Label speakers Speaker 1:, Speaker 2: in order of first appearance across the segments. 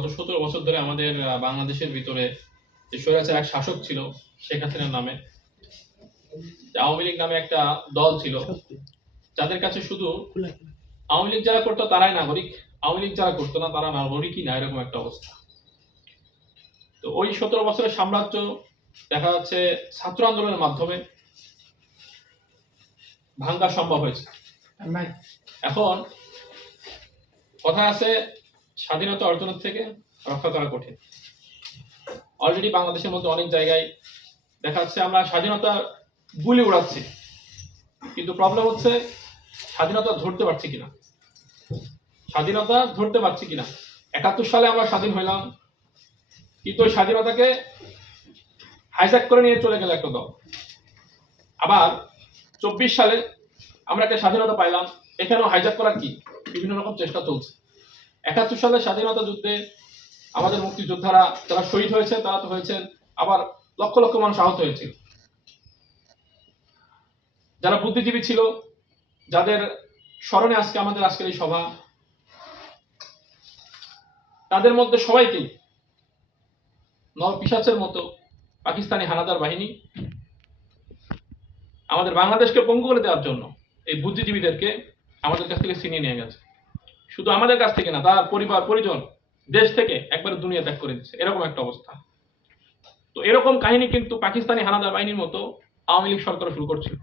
Speaker 1: গত সতেরো বছর ধরে আমাদের বাংলাদেশের ভিতরে যে স্বৈরাচার এক শাসক ছিল শেখ হাসিনার নামে। আওয়ামী লীগ নামে একটা দল ছিল। যাদের কাছে শুধু আওয়ামী লীগ যারা করতো তারাই নাগরিক। আওয়ামী লীগ যারা করতো না তারা নাগরিকই না এরকম একটা অবস্থা। তো ওই সতেরো বছরের সাম্রাজ্য দেখা যাচ্ছে ছাত্র আন্দোলনের মাধ্যমে ভাঙ্গা সম্ভব হয়েছে। এখন কথা আছে স্বাধীনতা অর্জনের থেকে রক্ষা করা কঠিন। অলরেডি বাংলাদেশের মধ্যে অনেক জায়গায় দেখা যাচ্ছে আমরা স্বাধীনতা গুলি উড়াচ্ছি। কিন্তু প্রবলেম হচ্ছে স্বাধীনতা ধরতে পারছি কিনা? স্বাধীনতা ধরতে পারছি কিনা? একাত্তর সালে আমরা স্বাধীন হইলাম, কিন্তু ওই স্বাধীনতাকে হাইজ্যাক করে নিয়ে চলে গেল একটা দল। আবার চব্বিশ সালে আমরা একটা স্বাধীনতা পাইলাম, এখানেও হাইজ্যাক করার কি? বিভিন্ন রকম চেষ্টা চলছে। একাত্তর সালে স্বাধীনতা যুদ্ধে আমাদের মুক্তিযোদ্ধারা যারা শহীদ হয়েছে, তারা তো হয়েছেন আবার লক্ষ লক্ষ মানুষ আহত হয়েছে। যারা বুদ্ধিজীবী ছিল, যাদের স্মরণে আজকে আমাদের আজকের এই সভা, তাদের মধ্যে সবাইকেই নব পিসাচের মতো পাকিস্তানি হানাদার বাহিনী আমাদের বাংলাদেশকে পঙ্গু করে দেওয়ার জন্য এই বুদ্ধিজীবীদেরকে আমাদের কাছ থেকে ছিনিয়ে নিয়ে গেছে। শুধু আমাদের কাছ থেকে না, তার পরিবার, পরিজন, দেশ থেকে একবারে দুনিয়া ত্যাগ করে দিচ্ছে। এরকম একটা অবস্থা। তো এরকম কাহিনী কিন্তু পাকিস্তানি হানাদার বাহিনীর মতো আওয়ামী লীগ সরকার শুরু করছিল।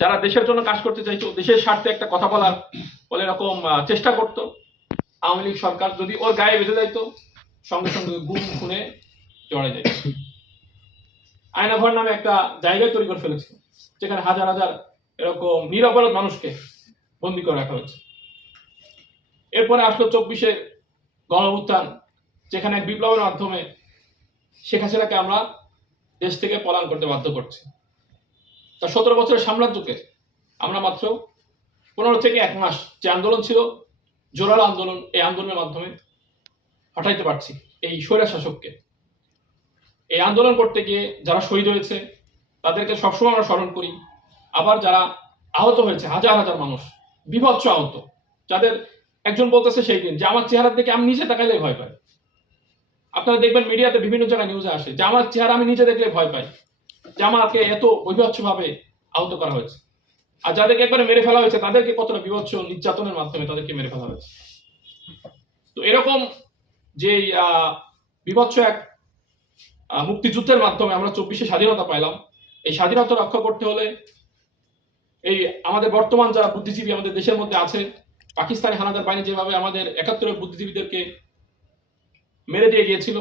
Speaker 1: যারা দেশের জন্য কাজ করতে চাইতো, দেশের স্বার্থে একটা কথা বলার বলে এরকম চেষ্টা করত। আওয়ামী লীগ সরকার যদি ওর গায়ে বেঁধে যাইতো, সঙ্গে সঙ্গে গুম খুনে জড়ে যায় আয়নাঘর নামে একটা জায়গায় তৈরি করে ফেলেছে, যেখানে হাজার হাজার এরকম নিরপরাধ মানুষকে বন্দি করে রাখা হয়েছে। এরপরে আসলো চব্বিশের গণ যেখানে এক বিপ্লবের মাধ্যমে শেখ হাসিনাকে আমরা দেশ থেকে পলায়ন করতে বাধ্য করছি। তা সতেরো বছরের সাম্রাজ্যকে আমরা মাত্র পনেরো থেকে এক মাস যে আন্দোলন ছিল, জোরালো আন্দোলন এই আন্দোলনের মাধ্যমে হটাইতে পারছি এই স্বৈরা শাসককে। এই আন্দোলন করতে গিয়ে যারা শহীদ হয়েছে, তাদেরকে সবসময় আমরা স্মরণ করি। আবার যারা আহত হয়েছে, হাজার হাজার মানুষ, বিভৎস আহত, যাদের একজন বলতেছে সেই দিন যে আমার চেহারার দিকে আমি নিজে তাকাইলে ভয় পাই। আপনারা দেখবেন মিডিয়াতে বিভিন্ন জায়গায় নিউজে আসে যে আমার চেহারা আমি নিজে দেখলে ভয় পাই। যে আমাকে এত ভাবে আহত করা হয়েছে। আর যাদেরকে একবারে মেরে ফেলা হয়েছে, তাদেরকে কতটা বিভৎস নির্যাতনের মাধ্যমে তাদেরকে মেরে ফেলা হয়েছে। তো এরকম যে বিভৎস এক মুক্তিযুদ্ধের মাধ্যমে আমরা চব্বিশে স্বাধীনতা পাইলাম, এই স্বাধীনতা রক্ষা করতে হলে এই আমাদের বর্তমান যারা বুদ্ধিজীবী আমাদের দেশের মধ্যে আছে পাকিস্তানি হানাদার বাহিনী যেভাবে আমাদের একাত্তরের বুদ্ধিজীবীদেরকে মেরে দিয়ে গিয়েছিল